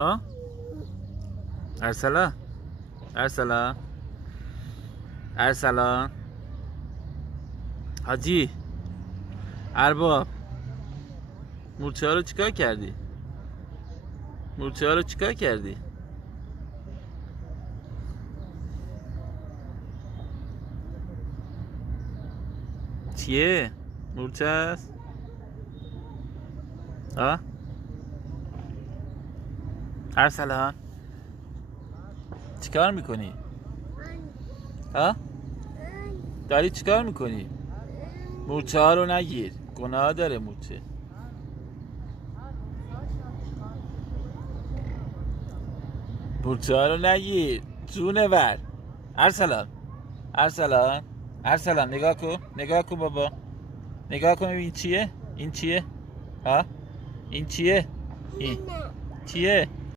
ها ارسلا ارسلا ارسلا حاجی ارباب مورچه ها رو چیکار کردی؟ مورچه ها رو چیکار کردی؟ چیه؟ مورچه است؟ ها؟ ارسلان چیکار میکنی؟ ها؟ داری چیکار میکنی؟ مورچه ها رو نگیر، گناه داره مورچه. مورچه ها رو نگیر، جونور. ارسلان ارسلان ارسلان نگاه کن، نگاه کن بابا، نگاه کن ببین چیه؟ این چیه؟ ها؟ این چیه؟ این چیه؟